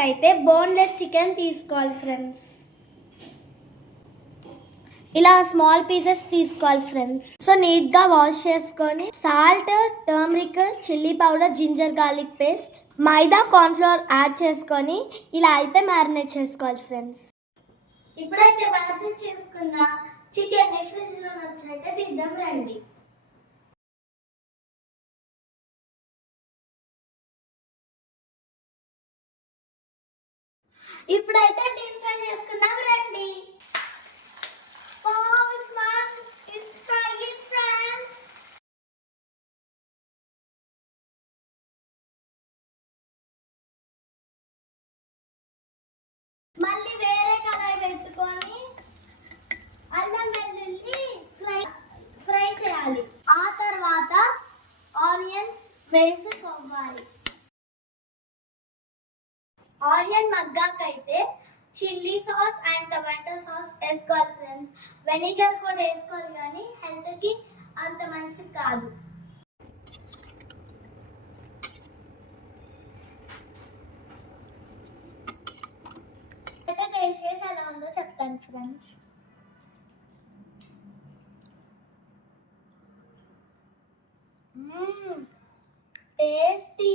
కొరకైతే boneless chicken తీసుకోవాలి friends. ఇలా small pieces తీసుకోవాలి ఫ్రెండ్స్. సో నీట్గా వాష్ చేసుకొని salt, turmeric, chilli powder, ginger garlic paste, maida, cornflour add చేసుకొని ఇలా అయితే మ్యారినేట్ చేసుకోవాలి ఫ్రెండ్స్. ఇప్పుడైతే మ్యారినేట్ చేసుకున్న చికెన్ ఫ్రిడ్జ్లో వచ్చైతే తీద్దాం రండి. ఇప్పుడైతే డీప్ ఫ్రై చేసుకుందాం రండి. మళ్ళీ వేరే కడాయి పెట్టుకొని అల్లం వెల్లుల్లి ఫ్రై చేయాలి. ఆ తర్వాత ఆనియన్స్ వేసుకోవాలి. ఆనియన్ మగ్గాకైతే chilli sauce and tomato sauce వేసుకోవాలి ఫ్రెండ్స్. వెనిగర్ కూడా వేసుకోవాలి కానీ హెల్త్కి అంత మంచిది కాదు. అయితే టేస్ట్ చేసి ఎలా ఉందో చెప్తాను ఫ్రెండ్స్. టేస్టీ.